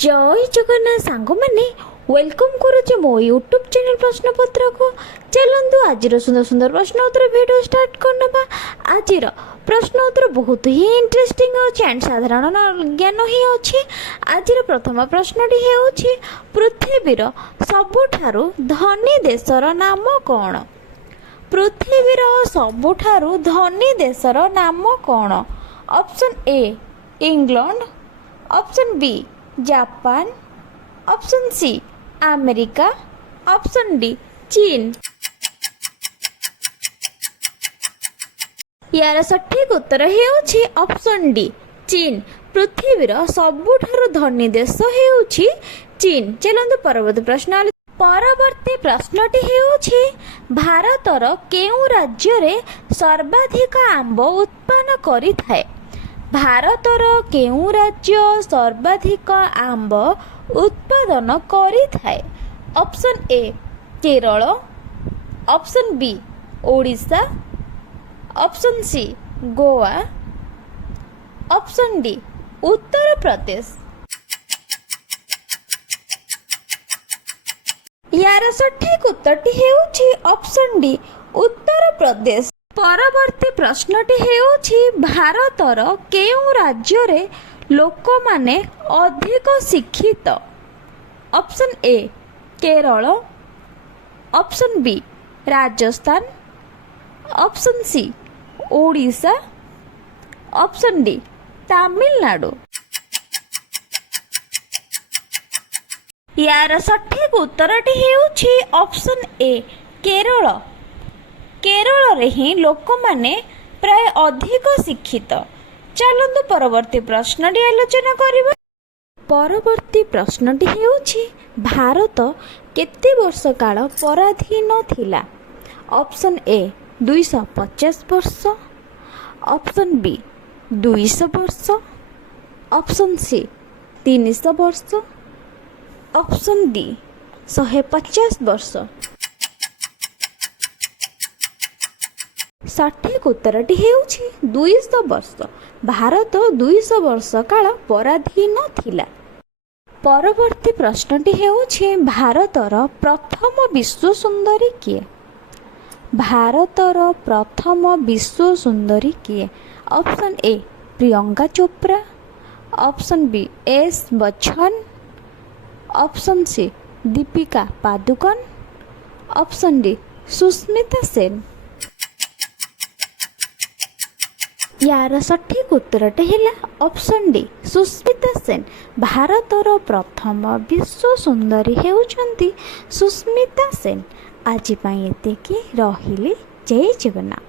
जय जगन्नाथ सांग मैंने वेलकम करुचे मो यूट्यूब चैनल प्रश्नपत्र को। चलतु आज सुंदर सुंदर प्रश्न उत्तर वीडियो स्टार्ट करना। आज प्रश्न उत्तर बहुत ही इंटरेस्टिंग अच्छे एंड साधारण ज्ञान ही अच्छे। आज प्रथम प्रश्नटी है पृथ्वीर सबुठारु धनी देशर नाम कौन? पृथ्वीर सबुठारु धनी देशर नाम कौन? Option A England, option B Japan, option C America, option D चीन। यार सठिक उत्तर है ऑप्शन डी चीन। पृथ्वीर सबुठारु धनी देश है चीन। चलते परवर्ती प्रश्न। परवर्ती प्रश्नटी है भारतर केउ राज्य रे सर्वाधिक आंब उत्पन्न करिथाए? भारतर केउ राज्य सर्वाधिक आंब उत्पादन करिथाए? Option A Kerala, option B Odisha, option C Goa, option D Uttar Pradesh. यार सठिक उत्तरटी हेउछि ऑप्शन डी उत्तर प्रदेश। परवर्ती प्रश्नटी हेउछि भारतर केउ राज्य रे लोक माने अधिक शिक्षित? Option A Kerala, option B Rajasthan, option C Odisha, option D Tamil Nadu. यार सठिक उत्तरटी हेउछि ऑप्शन ए केरल। केरल रे ही लोक माने प्राय अधिक शिक्षित। चलतु परवर्ती प्रश्नटी आलोचना करिबा। परवर्ती प्रश्नटी हेउछि भारत केते वर्ष काल पराधीन थिला? ऑप्शन ए 250 वर्ष, ऑप्शन बी 200 वर्ष, ऑप्शन सी 300 वर्ष, ऑप्शन डी 150 वर्ष। सठिक उत्तरटी हेउछि 200 वर्ष। भारत 200 वर्ष काल पराधीन थिला। परवर्ती प्रश्नटी हेउछि भारतर प्रथम विश्व सुंदरी किए? भारतर प्रथम विश्व सुंदरी किए? Option A Priyanka Chopra, option B S Bachchan, option C Deepika Padukone, option D Sushmita Sen. यार सठिक उत्तरटे है ऑप्शन डी सुष्मिता सेन। भारतर प्रथम विश्व सुंदरी हेउचंती सुष्मिता सेन। आज एतिकी रहिले। जय जगन्नाथ।